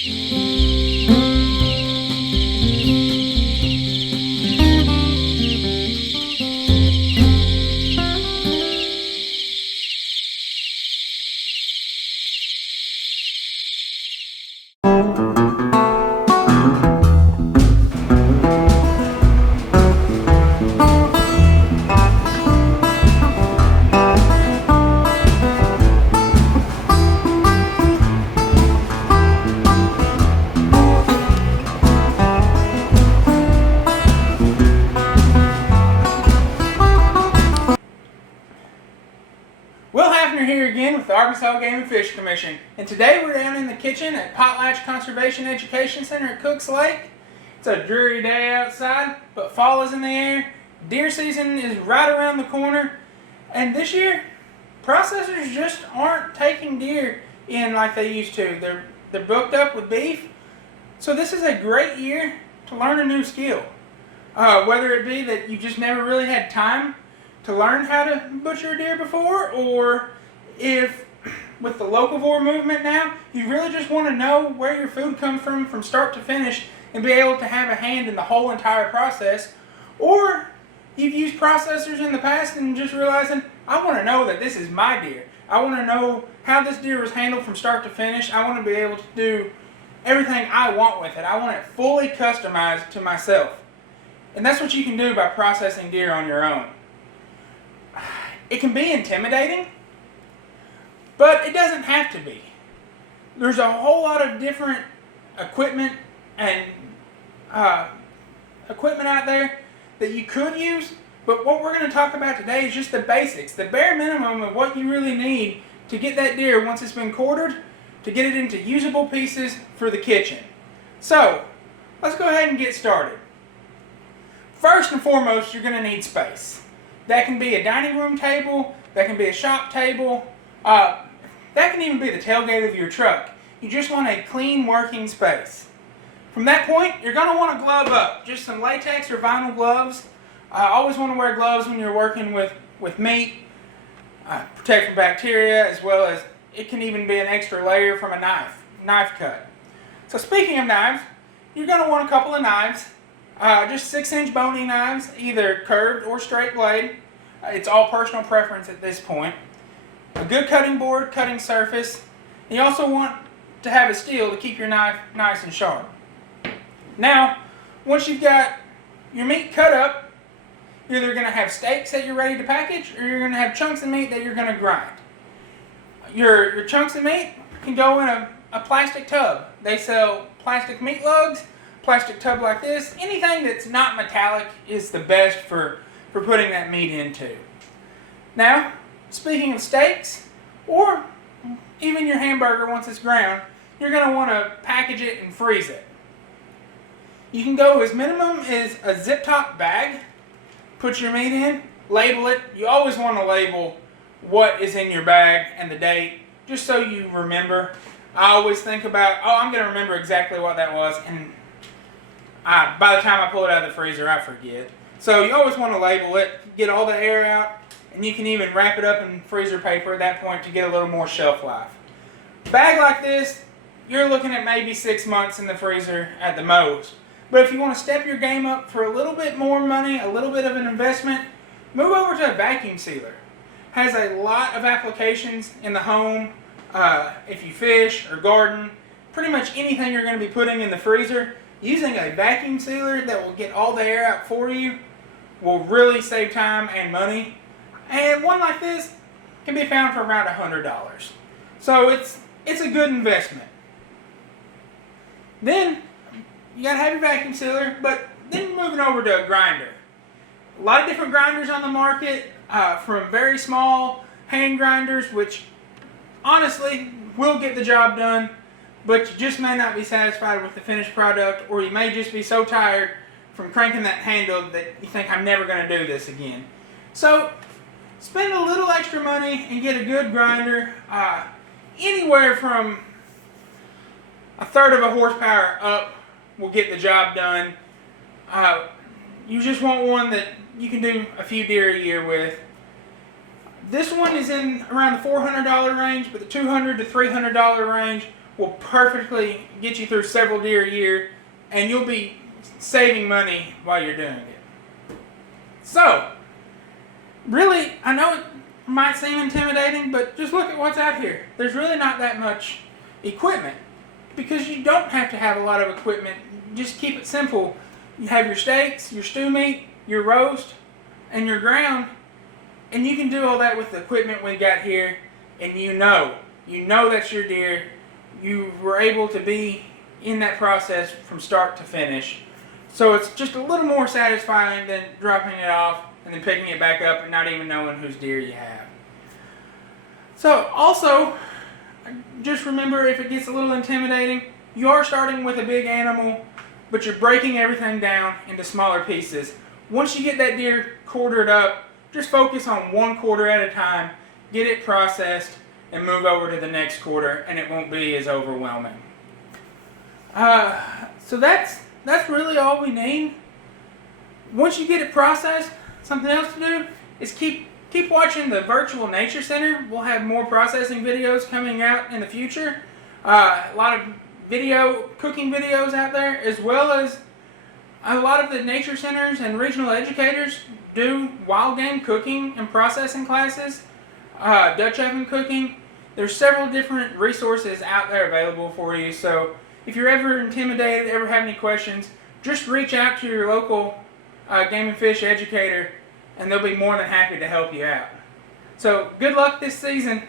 Will Hafner here again with the Arkansas Game and Fish Commission, and today we're down in the kitchen at Potlatch Conservation Education Center at Cooks Lake. It's a dreary day outside, but fall is in the air, deer season is right around the corner, and this year, processors just aren't taking deer in like they used to. They're booked up with beef, so this is a great year to learn a new skill. Whether it be that you just never really had time to learn how to butcher a deer before, or if with the locavore movement now, you really just want to know where your food comes from start to finish and be able to have a hand in the whole entire process, or you've used processors in the past and just realizing, I want to know that this is my deer. I want to know how this deer was handled from start to finish. I want to be able to do everything I want with it. I want it fully customized to myself. And that's what you can do by processing deer on your own. It can be intimidating, but it doesn't have to be. There's a whole lot of different equipment and equipment out there that you could use, but what we're going to talk about today is just the basics, the bare minimum of what you really need to get that deer, once it's been quartered, to get it into usable pieces for the kitchen. So, let's go ahead and get started. First and foremost, you're going to need space. That can be a dining room table, that can be a shop table, that can even be the tailgate of your truck. You just want a clean working space. From that point, you're going to want to glove up. Just some latex or vinyl gloves. Always want to wear gloves when you're working with meat. Protect from bacteria, as well as it can even be an extra layer from a knife cut. So speaking of knives, you're going to want a couple of knives. Just 6-inch boning knives, either curved or straight blade. It's all personal preference at this point. A good cutting board, cutting surface. And you also want to have a steel to keep your knife nice and sharp. Now, once you've got your meat cut up, you're either going to have steaks that you're ready to package, or you're going to have chunks of meat that you're going to grind. Your chunks of meat can go in a plastic tub. They sell plastic meat lugs. Plastic tub like this. Anything that's not metallic is the best for putting that meat into. Now, speaking of steaks, or even your hamburger once it's ground, you're going to want to package it and freeze it. You can go as minimum as a zip top bag, put your meat in, label it. You always want to label what is in your bag and the date, just so you remember. I always think about, I'm going to remember exactly what that was, and by the time I pull it out of the freezer, I forget. So you always want to label it, get all the air out, and you can even wrap it up in freezer paper at that point to get a little more shelf life. Bag like this, you're looking at maybe 6 months in the freezer at the most. But if you want to step your game up for a little bit more money, a little bit of an investment, move over to a vacuum sealer. Has a lot of applications in the home. If you fish or garden, pretty much anything you're going to be putting in the freezer, using a vacuum sealer that will get all the air out for you will really save time and money. And one like this can be found for around $100. So it's a good investment. Then you gotta have your vacuum sealer, but then moving over to a grinder. A lot of different grinders on the market, from very small hand grinders, which honestly will get the job done, but you just may not be satisfied with the finished product, or you may just be so tired from cranking that handle that you think, I'm never going to do this again. So spend a little extra money and get a good grinder. Anywhere from 1/3 of a horsepower up will get the job done. You just want one that you can do a few deer a year with. This one is in around the $400 range, but the $200 to $300 range will perfectly get you through several deer a year, and you'll be saving money while you're doing it. So, really, I know it might seem intimidating, but just look at what's out here. There's really not that much equipment, because you don't have to have a lot of equipment. Just keep it simple. You have your steaks, your stew meat, your roast, and your ground, and you can do all that with the equipment we got here, and you know that's your deer. You were able to be in that process from start to finish. So it's just a little more satisfying than dropping it off and then picking it back up and not even knowing whose deer you have. So also, just remember, if it gets a little intimidating, you are starting with a big animal, but you're breaking everything down into smaller pieces. Once you get that deer quartered up, just focus on one quarter at a time, get it processed, and move over to the next quarter, and it won't be as overwhelming. So that's really all we need. Once you get it processed, something else to do is keep watching the Virtual Nature Center. We'll have more processing videos coming out in the future. A lot of cooking videos out there, as well as a lot of the nature centers and regional educators do wild game cooking and processing classes, Dutch oven cooking. There's several different resources out there available for you. So if you're ever intimidated, ever have any questions, just reach out to your local game and fish educator, and they'll be more than happy to help you out. So good luck this season.